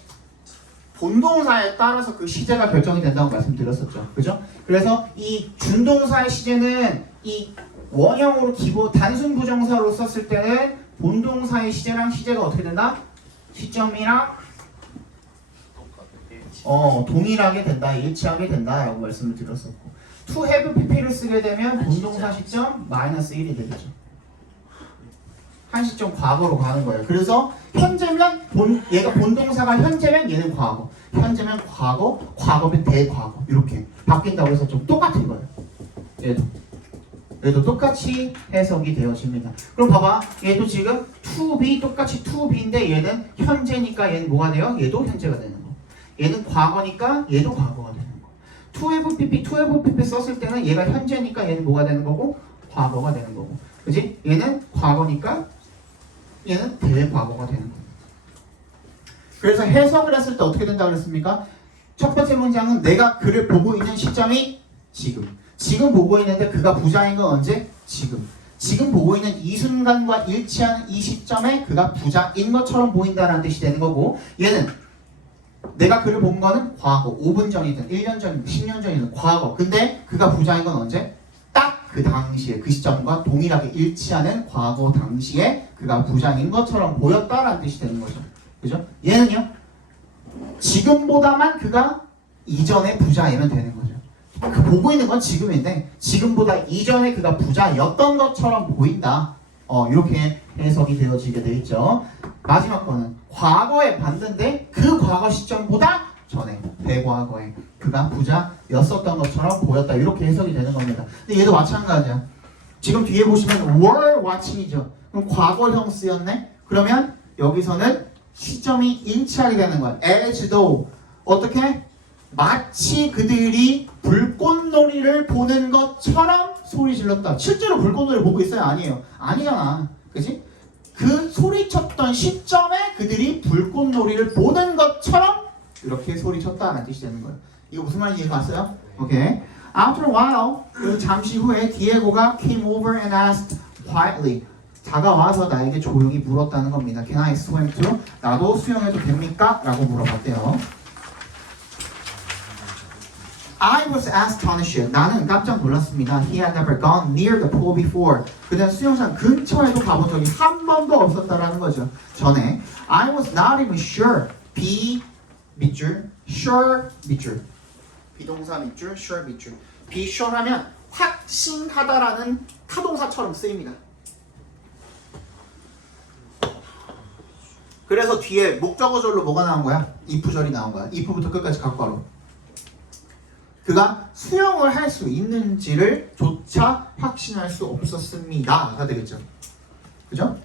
본동사에 따라서 그 시제가 결정이 된다고 말씀드렸었죠. 그죠? 그래서 이 준동사의 시제는 이 원형으로 기본 단순 부정사로 썼을 때는 본동사의 시제랑 시제가 어떻게 된다? 시점이랑 동일하게 된다, 일치하게 된다라고 말씀을 드렸었고 to have pp를 쓰게 되면 본동사 시점 마이너스 1이 되겠죠. 한 시점 과거로 가는 거예요. 그래서 현재면 얘가 본동사가 현재면 얘는 과거, 현재면 과거, 과거면 대과거 이렇게 바뀐다고 해서 좀 똑같은 거예요. 얘도 똑같이 해석이 되어집니다. 그럼 봐봐, 얘도 지금 to be 똑같이 to be인데 얘는 현재니까 얘는 뭐가 돼요? 얘도 현재가 되는 거. 얘는 과거니까 얘도 과거가 되는 거. to have pp 썼을 때는 얘가 현재니까 얘는 뭐가 되는 거고 과거가 되는 거고, 그지? 얘는 과거니까 얘는 대과거가 되는 겁니다. 그래서 해석을 했을 때 어떻게 된다고 그랬습니까? 첫 번째 문장은 내가 그를 보고 있는 시점이 지금 보고 있는데 그가 부자인 건 언제? 지금 보고 있는 이 순간과 일치하는 이 시점에 그가 부자인 것처럼 보인다는 뜻이 되는 거고, 얘는 내가 그를 본 거는 과거, 5분 전이든 1년 전이든 10년 전이든 과거. 근데 그가 부자인 건 언제? 딱 그 당시에 그 시점과 동일하게 일치하는 과거 당시에 그가 부자인 것처럼 보였다라는 뜻이 되는 거죠. 그죠? 얘는요. 지금보다만 그가 이전에 부자이면 되는 거죠. 그 보고 있는 건 지금인데 지금보다 이전에 그가 부자였던 것처럼 보인다. 이렇게 해석이 되어지게 돼 있죠. 마지막 거는 과거에 봤는데 그 과거 시점보다 전에 대과거에 그가 부자였었던 것처럼 보였다. 이렇게 해석이 되는 겁니다. 근데 얘도 마찬가지야. 지금 뒤에 보시면 were watching이죠. 그럼 과거형 쓰였네. 그러면 여기서는 시점이 일치하게 되는 거야. as though 어떻게? 마치 그들이 불꽃놀이를 보는 것처럼 소리 질렀다. 실제로 불꽃놀이를 보고 있어요? 아니에요? 아니잖아. 그치? 그 소리쳤던 시점에 그들이 불꽃놀이를 보는 것처럼 이렇게 소리쳤다는 뜻이 되는 거예요. 이거 무슨 말인지 이해 갔어요? 오케이. After a while, 그 잠시 후에 디에고가 came over and asked quietly. 다가와서 나에게 조용히 물었다는 겁니다. Can I swim too? 나도 수영해도 됩니까? 라고 물어봤대요. I was astonished. 나는 깜짝 놀랐습니다. He had never gone near the pool before. 그는 수영장 근처에도 가본 적이 한 번도 없었다라는 거죠. 전에 I was not even sure. be 밑줄, sure 밑줄. 비동사 밑줄, sure 밑줄. be sure 하면 확신하다라는 타동사처럼 쓰입니다. 그래서 뒤에 목적어절로 뭐가 나온 거야? if절이 나온 거야. if부터 끝까지 각과로. 그가 수영을 할 수 있는지를 조차 확신할 수 없었습니다가 되겠죠. 그죠?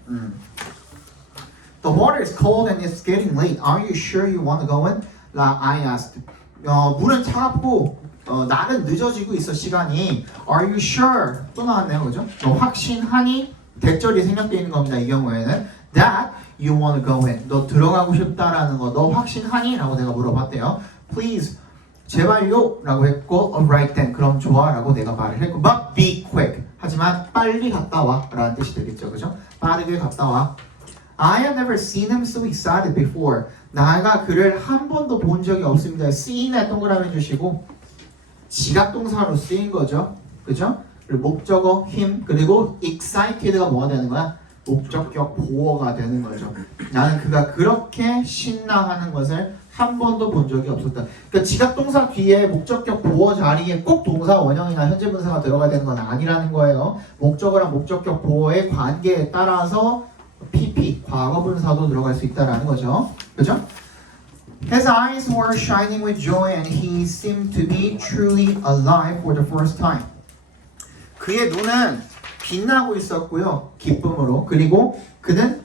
The water is cold and it's getting late. Are you sure you want to go in? I asked. 물은 차갑고 날은 늦어지고 있어 시간이. Are you sure? 또 나왔네요, 그죠? 너 확신하니? 대절이 생략되어 있는 겁니다. 이 경우에는 that you want to go in. 너 들어가고 싶다라는 거. 너 확신하니? 라고 내가 물어봤대요. Please. 제발요 라고 했고 alright then 그럼 좋아 라고 내가 말을 했고 but be quick 하지만 빨리 갔다 와 라는 뜻이 되겠죠. 그죠? 빠르게 갔다 와. I have never seen him so excited before. 나가 그를 한 번도 본 적이 없습니다. seen에 동그라미 해주시고 지각동사로 쓰인 거죠. 그죠? 그리고 목적어 him 그리고 excited가 뭐가 되는 거야? 목적격 보어가 되는 거죠. 나는 그가 그렇게 신나하는 것을 한 번도 본 적이 없었다. 그러니까 지각동사 뒤에 목적격 보어 자리에 꼭 동사 원형이나 현재분사가 들어가야 되는 건 아니라는 거예요. 목적어랑 목적격 보어의 관계에 따라서 PP, 과거분사도 들어갈 수 있다라는 거죠. 그죠? His eyes were shining with joy and he seemed to be truly alive for the first time. 그의 눈은 빛나고 있었고요. 기쁨으로. 그리고 그는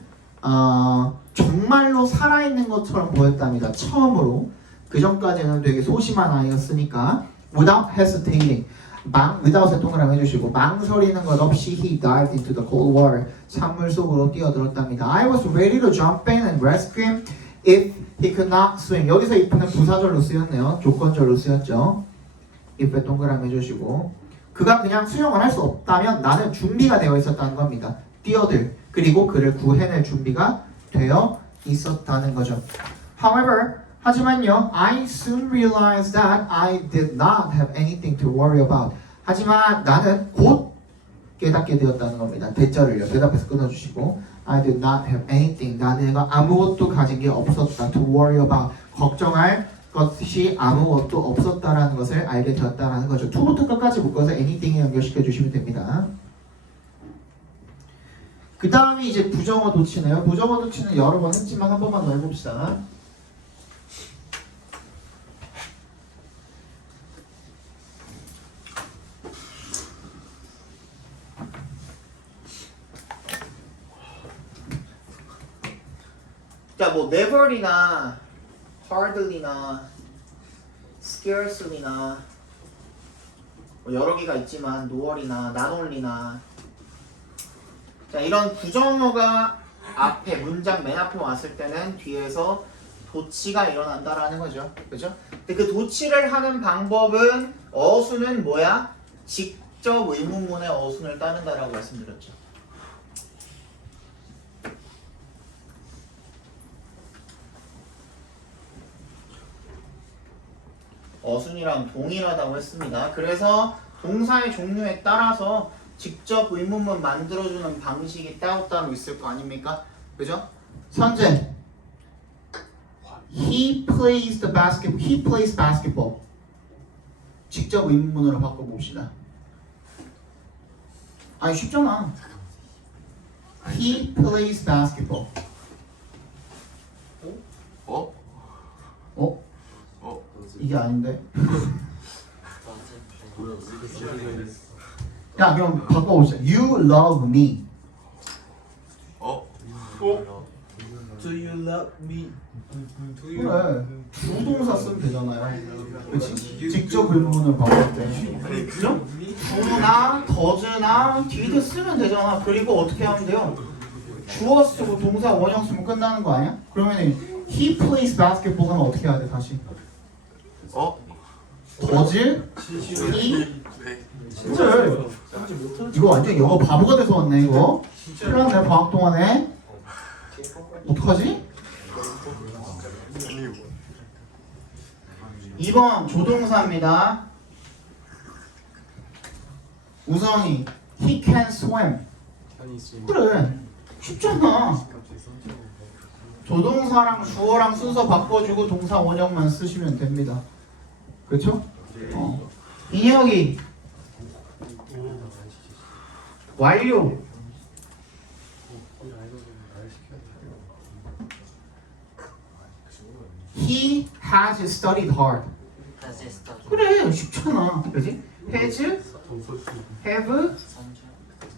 정말로 살아있는 것처럼 보였답니다. 처음으로. 그 전까지는 되게 소심한 아이였으니까 without hesitating. without에 동그라미 해주시고 망설이는 것 없이 he dived into the cold water. 찬물 속으로 뛰어들었답니다. I was ready to jump in and rescue him if he could not swim. 여기서 if는 부사절로 쓰였네요. 조건절로 쓰였죠. if에 동그라미 해주시고 그가 그냥 수영을 할 수 없다면 나는 준비가 되어 있었다는 겁니다. 뛰어들 그리고 그를 구해낼 준비가 되어 있었다는 거죠. However, 하지만요, I soon realized that I did not have anything to worry about. 하지만 나는 곧 깨닫게 되었다는 겁니다. 대절을요. 대답해서 끊어주시고 I did not have anything. 내가 아무것도 가진 게 없었다. To worry about. 걱정할 것이 아무것도 없었다라는 것을 알게 되었다라는 거죠. to부터 끝까지 묶어서 anything에 연결시켜 주시면 됩니다. 그 다음이 이제 부정어 도치네요. 부정어 도치는 여러 번 했지만 한 번만 더 해봅시다. 자, 뭐 never이나 hardly나 scarcely나 뭐 여러 개가 있지만 nowhere이나 not only나 자, 이런 부정어가 앞에 문장 맨 앞에 왔을 때는 뒤에서 도치가 일어난다라는 거죠. 그죠? 근데 그 도치를 하는 방법은 어수는 뭐야? 직접 의문문의 어순을 따른다라고 말씀드렸죠. 어순이랑 동일하다고 했습니다. 그래서 동사의 종류에 따라서 직접 의문문 만들어주는 방식이 따로따로 있을 거 아닙니까? 그죠? 선재 He plays the basketball. He plays basketball. 직접 의문문으로 바꿔봅시다. 아니 쉽잖아. He plays basketball. 어? 어? 어? 이게 아닌데? 야 그럼 바꿔봅시다. You love me. 어? Do you love me? 그래. 주동사 쓰면 되잖아요. 그치? 직접 의문문을 바꿀 때. 그죠? do나 does나 did 쓰면 되잖아. 그리고 어떻게 하면 돼요? 주어 쓰고 동사 원형 쓰면 끝나는 거 아니야? 그러면 he plays basketball 하면 어떻게 해야 돼 다시? 어? does he? 네. 그래. 이거 완전 영어 바보가 돼서 왔네 이거. 큰일 났네 방학 동안에. 어떡하지? 2번 조동사입니다. 우성이 he can swim. 그래 쉽잖아. 조동사랑 주어랑 순서 바꿔주고 동사 원형만 쓰시면 됩니다. 그렇죠? 인혁이 완료. He has studied hard. 다시 스타트. 그래 쉽잖아. 그지? has, have,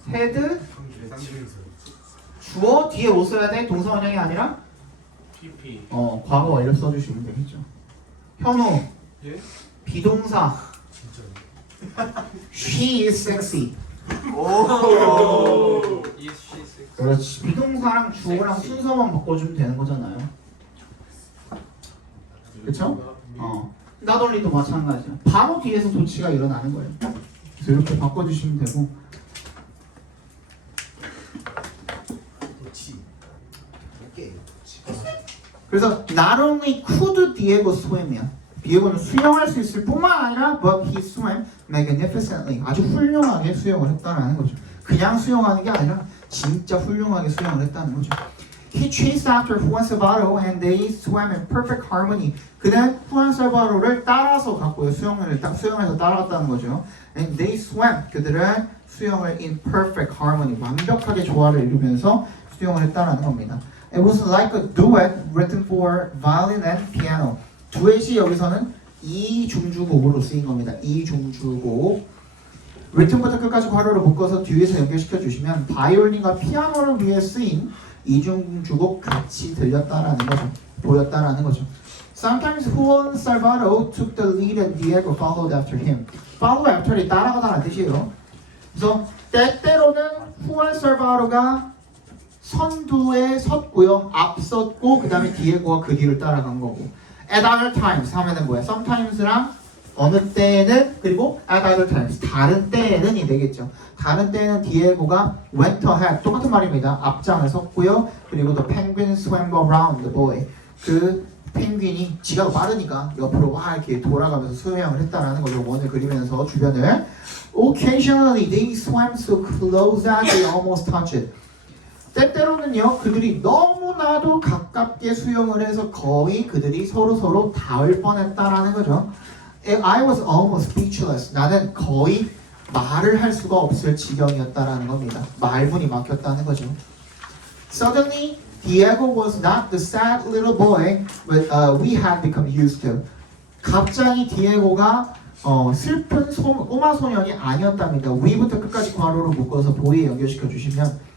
had 주어 뒤에 뭐 써야 돼? 동사 원형이 아니라 PP. 과거 완료 써주시면 되겠죠. 현우 예? 비동사 She is sexy. 그렇지. 비동사랑 주어랑 순서만 바꿔주면 되는 거잖아요. 그쵸? 나돌리도 마찬가지야. 바로 뒤에서 조치가 일어나는 거예요. 그래서 이렇게 바꿔주시면 되고. 그래서 not only could Diego swim이야. 디에고는 수영할 수 있을 뿐만 아니라 but he swam magnificently. 아주 훌륭하게 수영을 했다는 거죠. 그냥 수영하는 게 아니라 진짜 훌륭하게 수영을 했다는 거죠. He chased after Juan Salvador and they swam in perfect harmony. 그는 후안 살바도를 따라서 갔고요. 수영해서 따라갔다는 거죠. And they swam. 그들은 수영을 in perfect harmony. 완벽하게 조화를 이루면서 수영을 했다는 겁니다. It was like a duet written for violin and piano. 두엣이 여기서는 이중주곡으로 쓰인 겁니다. 이중주곡. written부터 끝까지 괄호를 묶어서 뒤에서 연결시켜 주시면 바이올린과 피아노를 위해 쓰인 이중주곡 같이 들렸다라는 거죠. 보였다라는 거죠. Sometimes Juan Salvador took the lead and Diego followed after him. Follow after이 따라가다는 뜻이에요. 그래서 때때로는 후안 살바도가 선두에 섰고요. 앞섰고 그 다음에 디에고가 그 뒤를 따라간 거고. At other times 하면은 뭐야? Sometimes랑 어느 때에는 그리고 at other times 다른 때에는이 되겠죠. 다른 때에는 디에고가 went ahead 똑같은 말입니다. 앞장을 섰고요. 그리고 the penguin swam around the boy. 그 펭귄이 지가 빠르니까 옆으로 와 이렇게 돌아가면서 수영을 했다라는 거죠. 원을 그리면서 주변을. Occasionally they swam so close that they almost touched it. 때때로는요 그들이 너무나도 가깝게 수영을 해서 거의 그들이 서로 닿을 뻔했다라는 거죠. I was almost speechless. 나는 거의 말을 할 수가 없을 지경이었다라는 겁니다. 말문이 막혔다는 거죠. Suddenly, Diego was not the sad little boy we had become used to. 갑자기 디에고가 슬픈 꼬마 소년이 아니었답니다. we부터 끝까지 괄호로 묶어서 boy에 연결시켜 주시면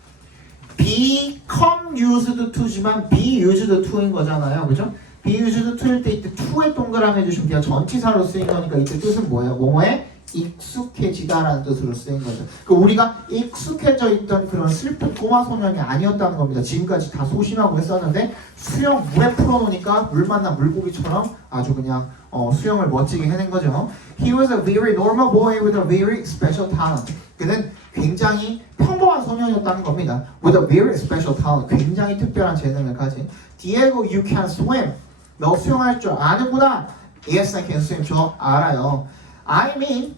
become used to지만 be used to인 거잖아요. 그죠? be used to일 때 이때 to에 동그라미 해주시면 돼요. 전치사로 쓰인 거니까 이때 뜻은 뭐예요? 뭐뭐에 익숙해지다라는 뜻으로 쓰인 거죠. 그 우리가 익숙해져 있던 그런 슬픈 꼬마 소년이 아니었다는 겁니다. 지금까지 다 소심하고 했었는데 수영 물에 풀어놓으니까 물 만난 물고기처럼 아주 그냥 수영을 멋지게 해낸 거죠. He was a very normal boy with a very special talent. 그는 굉장히 평범한 소년이었다는 겁니다. With a very special talent. 굉장히 특별한 재능을 가진. Diego, you can swim. 너 수영할 줄 아는구나. Yes, I can swim. 저 알아요. I mean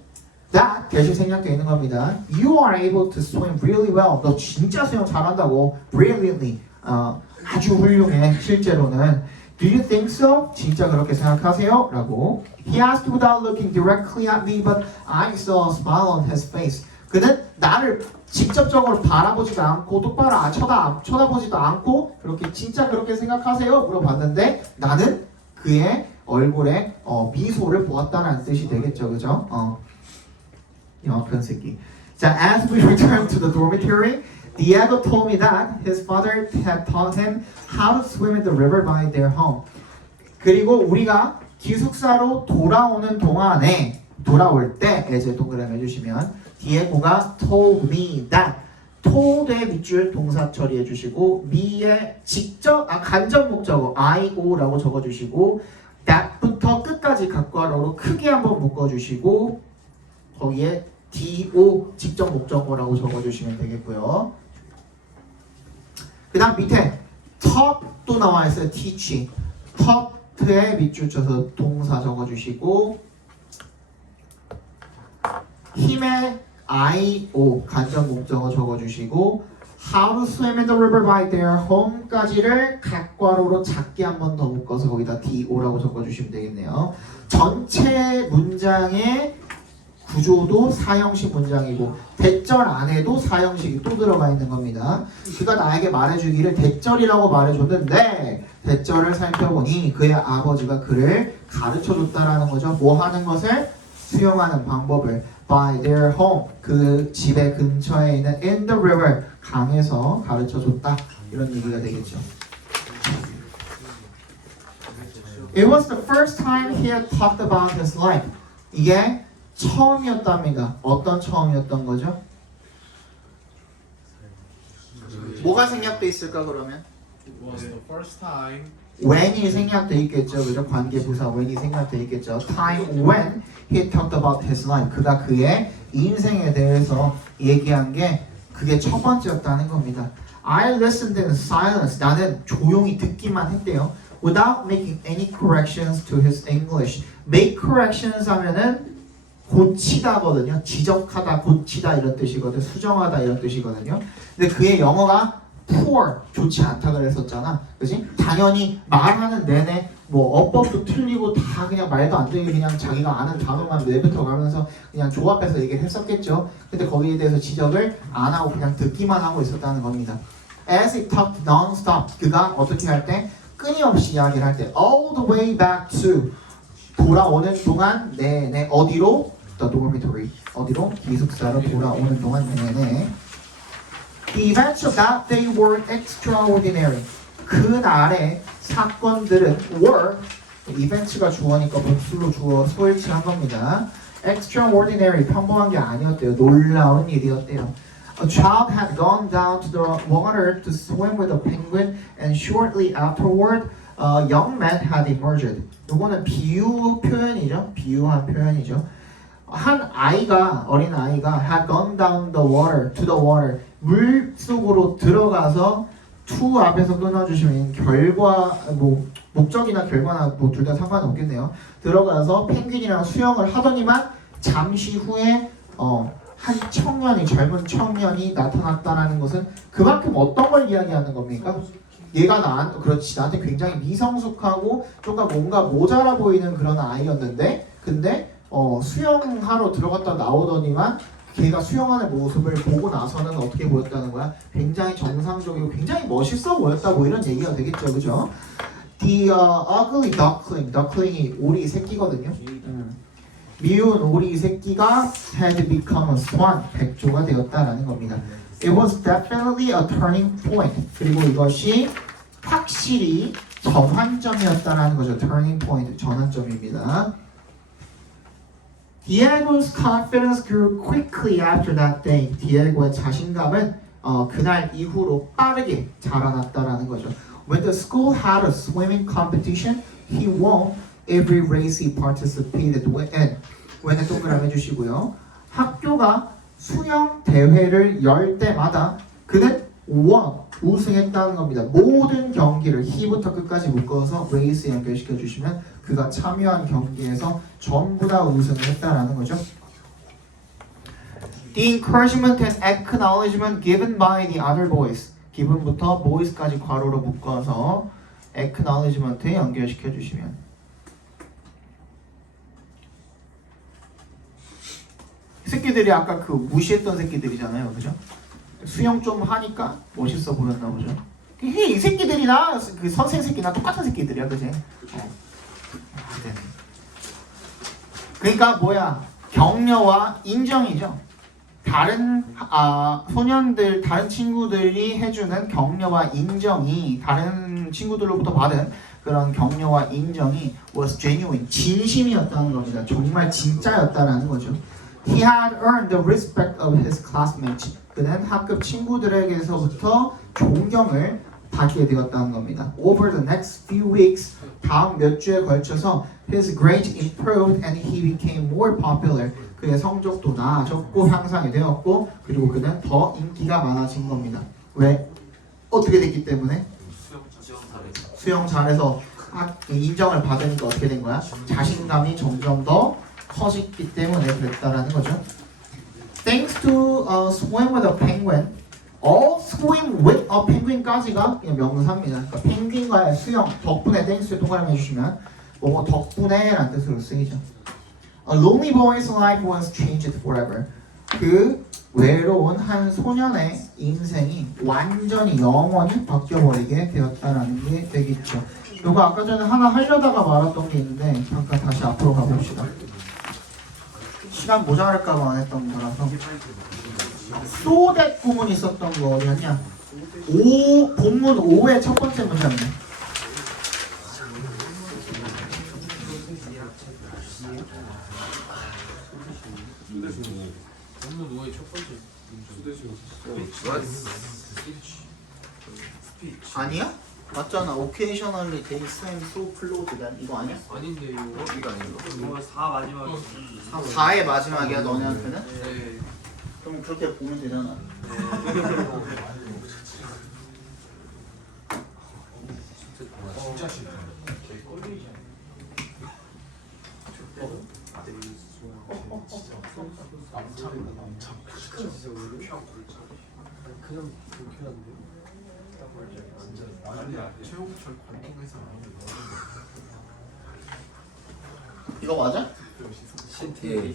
that 대신 생략되어 있는 겁니다. You are able to swim really well. 너 진짜 수영 잘한다고. Brilliantly. 아주 훌륭해. 실제로는. Do you think so? 진짜 그렇게 생각하세요? 라고. He asked without looking directly at me, but I saw a smile on his face. 그는 나를 직접적으로 바라보지도 않고 똑바로 쳐다보지도 않고 그렇게 진짜 그렇게 생각하세요? 물어봤는데 나는 그의 얼굴에 미소를 보았다는 뜻이 되겠죠, 그죠? 그런 새끼. 자, as we returned to the dormitory, Diego told me that his father had taught him how to swim in the river by their home. 그리고 우리가 기숙사로 돌아올 때 이제 동그라미 해주시면 디에고가 told me that told의 밑줄 동사 처리해 주시고 me의 간접 목적어 IO라고 적어주시고 that부터 끝까지 각괄어로 크게 한번 묶어주시고 거기에 DO 직접 목적어라고 적어주시면 되겠고요. 그 다음 밑에 taught 나와 있어요. teach taught의 밑줄 쳐서 동사 적어주시고 힘의 IO 간접 목적어 적어주시고 How to swim in the river by their home까지를 각괄호로 작게 한 번 더 묶어서 거기다 DO라고 적어주시면 되겠네요. 전체 문장의 구조도 사형식 문장이고 대절 안에도 사형식이 또 들어가 있는 겁니다. 그가 나에게 말해주기를 대절이라고 말해줬는데 대절을 살펴보니 그의 아버지가 그를 가르쳐줬다라는 거죠. 뭐 하는 것을? 수영하는 방법을 by their home 그 집의 근처에 있는 in the river 강에서 가르쳐줬다 이런 얘기가 되겠죠. It was the first time he had talked about his life. 이게 처음이었답니다. 어떤 처음이었던 거죠? 뭐가 생략돼 있을까 그러면? It was the first time. when이 생략돼 있겠죠. 그죠? 관계부사 when이 생략돼 있겠죠. time when he talked about his life. 그가 그의 인생에 대해서 얘기한 게 그게 첫 번째였다는 겁니다. I listened in silence. 나는 조용히 듣기만 했대요. Without making any corrections to his English. Make corrections 하면은 고치다거든요. 지적하다, 고치다 이런 뜻이거든. 수정하다 이런 뜻이거든요. 근데 그의 영어가 poor, 좋지 않다 그랬었잖아. 그지? 당연히 말하는 내내 뭐 어법도 틀리고 다 그냥 말도 안 되게 그냥 자기가 아는 단어만 내뱉어 가면서 그냥 조합해서 얘기를 했었겠죠. 근데 거기에 대해서 지적을 안 하고 그냥 듣기만 하고 있었다는 겁니다. As he talked non-stop, 그가 어떻게 할 때? 끊임없이 이야기를 할 때 all the way back to 돌아오는 동안 내내 어디로? The dormitory. 어디로? 기숙사로 돌아오는 동안 내내 The events of that day were extraordinary. 그날의 사건들은 were events가 주어니까 복수로 주어 소일치한 겁니다. Extraordinary 평범한 게 아니었대요. 놀라운 일이었대요. A child had gone down to the water to swim with a penguin, and shortly afterward, a young man had emerged. 이거는 비유 표현이죠. 비유한 표현이죠. 한 아이가 어린 아이가 had gone down the water to the water 물 속으로 들어가서 to 앞에서 끊어주시면 결과 뭐 목적이나 결과나 뭐 둘 다 상관없겠네요. 들어가서 펭귄이랑 수영을 하더니만 잠시 후에 한 청년이 젊은 청년이 나타났다라는 것은 그만큼 어떤 걸 이야기하는 겁니까? 얘가 나한테 굉장히 미성숙하고 조금 뭔가 모자라 보이는 그런 아이였는데 근데 수영하러 들어갔다 나오더니만 걔가 수영하는 모습을 보고 나서는 어떻게 보였다는 거야? 굉장히 정상적이고 굉장히 멋있어 보였다 뭐 이런 얘기가 되겠죠, 그죠? The ugly duckling, duckling이 오리 새끼거든요. 미운 오리 새끼가 had become a swan, 백조가 되었다라는 겁니다. It was definitely a turning point. 그리고 이것이 확실히 전환점이었다라는 거죠. Turning point, 전환점입니다. Diego's confidence grew quickly after that day. 디에고의 자신감은 그날 이후로 빠르게 자라났다라는 거죠. When the school had a swimming competition, he won every race he participated in. when에 동그라미 해주시고요. 학교가 수영 대회를 열 때마다 그는 won 우승했다는 겁니다. 모든 경기를 he부터 끝까지 묶어서 race 연결시켜 주시면 그가 참여한 경기에서 전부 다 우승을 했다라는 거죠. The encouragement and acknowledgement given by the other boys. given부터 boys까지 괄호로 묶어서 acknowledgement에 연결시켜 주시면 새끼들이 아까 그 무시했던 새끼들이잖아요, 그죠? 수영 좀 하니까 멋있어 보였나 보죠. 이 새끼들이나 그 선생 새끼나 똑같은 새끼들이야, 그지? 그러니까 뭐야? 격려와 인정이죠. 다른 소년들, 다른 친구들이 해주는 격려와 인정이 다른 친구들로부터 받은 그런 격려와 인정이 was genuine, 진심이었다는 겁니다. 정말 진짜였다라는 거죠. He had earned the respect of his classmates. 그는 학급 친구들에게서부터 존경을 받게 되었다는 겁니다. Over the next few weeks, 다음 몇 주에 걸쳐서 his grade improved and he became more popular. 그의 성적도 나아졌고 향상이 되었고 그리고 그는 더 인기가 많아진 겁니다. 왜? 어떻게 됐기 때문에? 수영 잘해서 인정을 받으니까 어떻게 된 거야? 자신감이 점점 더 커졌기 때문에 그랬다라는 거죠. Thanks to swim with a penguin. swim with a penguin까지가 그냥 명사입니다. 그러니까 펭귄과의 수영 덕분에 땡스에 동그라미 해주시면 뭐 덕분에라는 뜻으로 쓰이죠. A lonely boy's life was changed forever. 그 외로운 한 소년의 인생이 완전히 영원히 바뀌어버리게 되었다라는 게 되겠죠. 이거 아까 전에 하나 하려다가 말았던 게 있는데 잠깐 다시 앞으로 가봅시다. 시간 모자랄까봐 안 했던 거라서. 소댓 구문이 있었던 거 어디였냐? 본문 5의 첫 번째 문장이네. 본문 5의 첫 번째 아니야? 맞잖아. Occasionally they swim so close. 이거 아니야? 아닌데 이거 이거 아니고 4 마지막 4의 마지막이야 너네한테는? 네. 그럼 그렇게 보면 되잖아. 진짜 싫다. 그냥 불쾌한데. 아니야 최홍철 관통해서 이거 맞아? 신태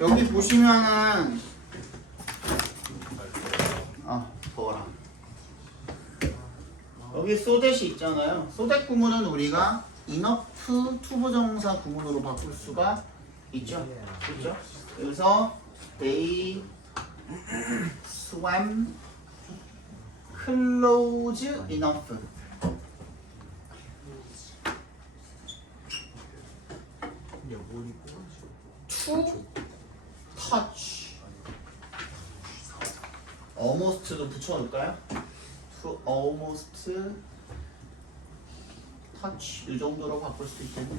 여기 보시면은 더워라. 여기 소댓이 있잖아요. 소댓 구문은 우리가 enough 투부정사 구문으로 바꿀 수가 있죠. 그렇죠? 그래서 they swam close enough. to touch. almost도 붙여볼까요? to almost touch 이 정도로 바꿀 수 있겠네.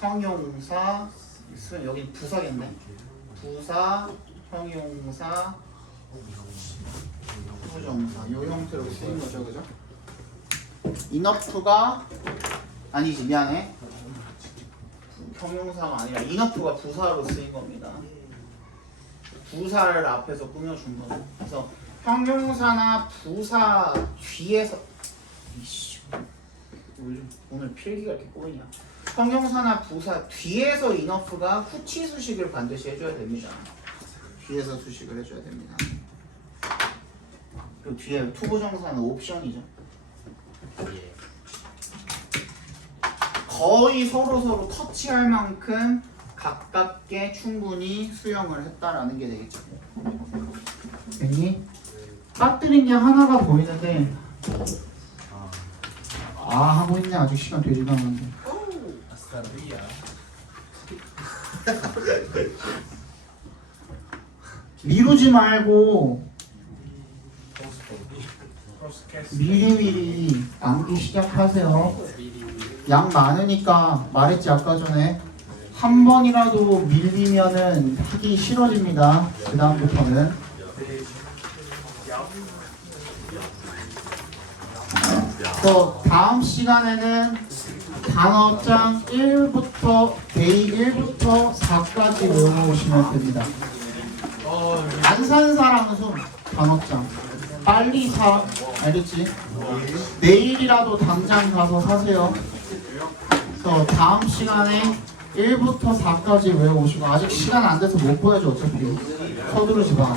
형용사 있으면 여기 부사겠네. 부사, 형용사, 부정사 이 형태로 쓰인 거죠, 그죠? enough가 아니지 미안해. 형용사가 아니라 enough가 부사로 쓰인 겁니다. 부사를 앞에서 꾸며준 거죠. 그래서 형용사나 부사 뒤에서 오늘 필기가 이렇게 꼬이냐. 형용사나 부사 뒤에서 enough가 후치 수식을 반드시 해줘야 됩니다. 뒤에서 수식을 해줘야 됩니다. 그리고 뒤에 투부정사는 옵션이죠. 거의 서로 터치할 만큼 가깝게 충분히 수영을 했다라는 게 되겠죠. 됐니? 빠뜨린 게 하나가 보이는데 하고 있네. 아직 시간 되지도 않았는데. 미루지 말고 미리미리 암기 시작하세요. 양 많으니까 말했지 아까 전에 한 번이라도 밀리면은 하기 싫어집니다. 그 다음부터는. 또 다음 시간에는 단어장 1부터 데이 1부터 4까지 외워오시면 됩니다. 안 산 사람은 손 단어장 빨리 사. 알겠지? 내일이라도 당장 가서 사세요. 그래서 다음 시간에 1부터 4까지 외워오시고 아직 시간 안 돼서 못 보내줘. 어차피 서두르지 마.